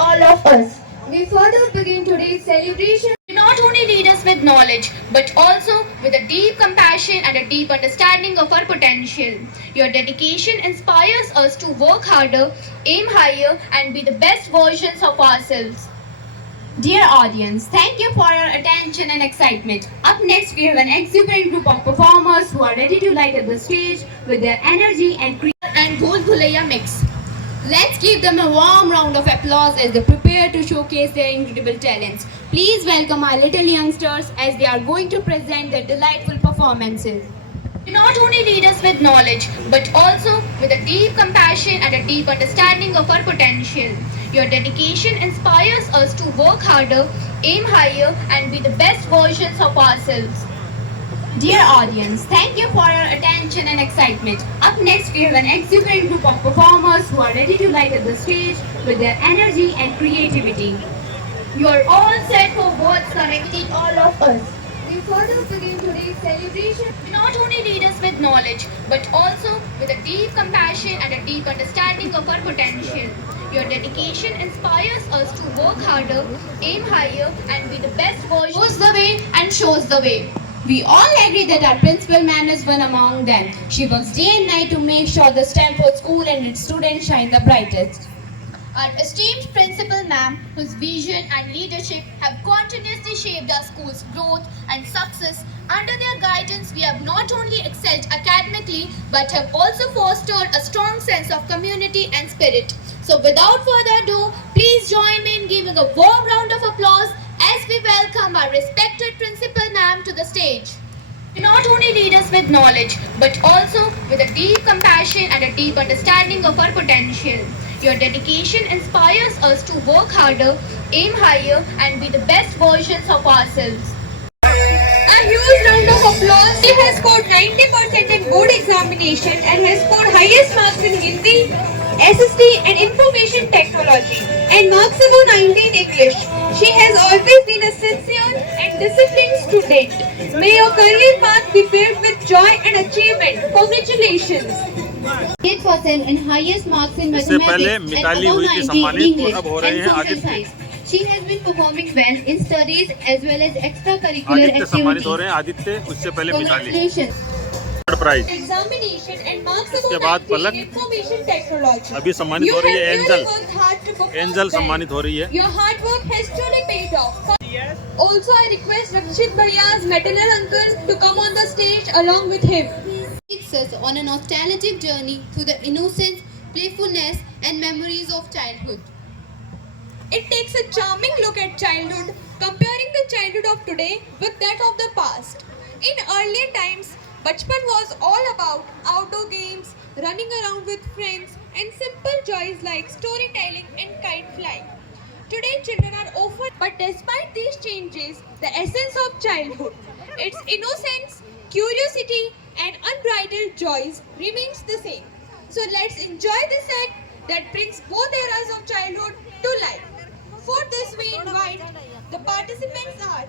all of us. We further begin today's celebration. You not only lead us with knowledge, but also with a deep compassion and a deep understanding of our potential. Your dedication inspires us to work harder, aim higher, and be the best versions of ourselves. Dear audience, thank you for your attention and excitement. Up next, we have an exuberant group of performers who are ready to light up the stage with their energy and Bhol Bhulaiya mix. Let's give them a warm round of applause as they prepare to showcase their incredible talents. Please welcome our little youngsters as they are going to present their delightful performances. You not only lead us with knowledge, but also with a deep compassion and a deep understanding of our potential. Your dedication inspires us to work harder, aim higher, and be the best versions of ourselves. Dear audience, thank you for your attention and excitement. Up next, we have an exuberant group of performers who are ready to light up the stage with their energy and creativity. You are all set for what's connecting all of us. We further begin today's celebration. You not only lead us with knowledge, but also with a deep compassion and a deep understanding of our potential. Your dedication inspires us to work harder, aim higher, and be the best version. Shows the way and shows the way. We all agree that our principal ma'am is one among them. She works day and night to make sure the Stanford School and its students shine the brightest. Our esteemed principal ma'am, whose vision and leadership have continuously shaped our school's growth and success, under their guidance we have not only excelled academically but have also fostered a strong sense of community and spirit. So without further ado, please join me in giving a warm round of applause as we welcome our respected principal ma'am to the stage. You not only lead us with knowledge, but also with a deep compassion and a deep understanding of our potential. Your dedication inspires us to work harder, aim higher, and be the best versions of ourselves. A huge round of applause. She has scored 90% in board examination and has scored highest marks in Hindi, SST and Information Technology and marks above 90 in English. She has always been a sincere and disciplined student. May your career path be filled with joy and achievement. Congratulations. 8% and highest marks in mathematics and above 90 in English and social science. She has been performing well in studies as well as extracurricular activities. हो रहे हैं आदित्य, उससे पहले Mitali. Congratulations. Prize Examination and marks इसके above बाद 90 पलक in information technology. अभी सम्मानित You हो रही have है। really angel worked hard to perform angel well. सम्मानित हो रही है। Your hard work has truly paid off. Also, I request Rakshit Bhaiya's maternal uncle to come on the stage along with him. He takes us on a nostalgic journey through the innocence, playfulness, and memories of childhood. It takes a charming look at childhood, comparing the childhood of today with that of the past. In earlier times, Bachpan was all about outdoor games, running around with friends, and simple joys like storytelling and kite flying. Today, children are often, but despite these changes, the essence of childhood, its innocence, curiosity, and unbridled joys remains the same. So let's enjoy the set that brings both eras of childhood to life. For this, we invite the participants are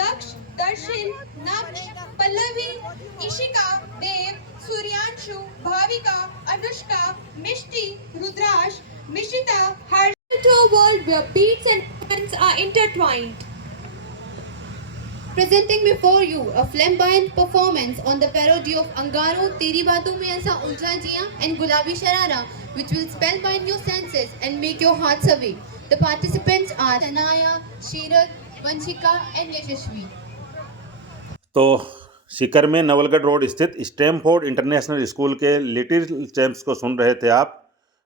Daksh, Darshan, Naksh, Pallavi, Ishika, Dev, Suryanshu, Bhavika, Anushka, Mishti, Rudrash, Mishita, Harsh. To a world where beats and movements are intertwined. Presenting before you a flamboyant performance on the parody of Angaro, Teri Baaton Mein Aisa Uljha Jiya and Gulabi Sharara, which will spellbind your senses and make your hearts away. The participants are Tanaya, Shirat, Vanshika and Yashashvi. तो सीकर में Nawalgarh road स्थित Stamford international school के little champs को सुन रहे थे आप।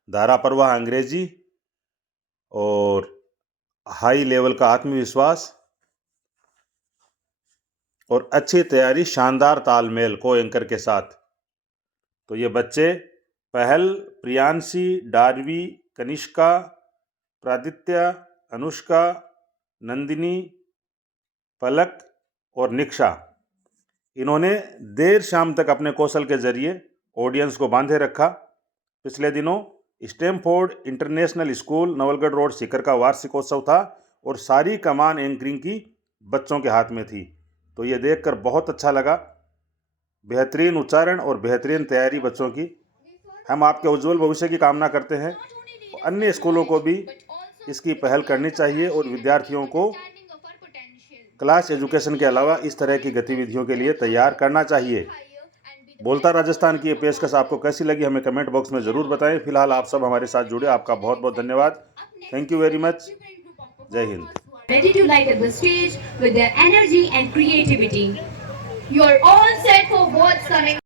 धारा प्रवाह अंग्रेजी और हाई लेवल का आत्मविश्वास और अच्छी तैयारी, शानदार तालमेल को एंकर के साथ। तो ये बच्चे पहल, प्रियांशी, डार्वी, कनिष्का, प्रादित्य, अनुष्का, नंदिनी, पलक और निक्षा, इन्होंने देर शाम तक अपने कौशल के जरिए ऑडियंस को बांधे रखा। पिछले दिनों Stamford international school Nawalgarh road Sikar का वार्षिकोत्सव था और सारी कमान एंकरिंग की बच्चों के हाथ में थी। तो ये देखकर बहुत अच्छा लगा। बेहतरीन उच्चारण और बेहतरीन तैयारी बच्चों की। हम आपके उज्जवल भविष्य की कामना करते हैं। अन्य स्कूलों को भी इसकी पहल करनी चाहिए और विद्यार्थियों को क्लास एजुकेशन के अलावा इस तरह की गतिविधियों के लिए तैयार करना चाहिए। बोलता राजस्थान की ये पेशकश आपको कैसी लगी हमें कमेंट बॉक्स में ज़रूर बताएं। फिलहाल आप सब हमारे साथ जुड़े, आपका बहुत बहुत धन्यवाद। Thank you very much. जय Hind. Ready to light up the stage with their energy and creativity. You're all set for what's coming.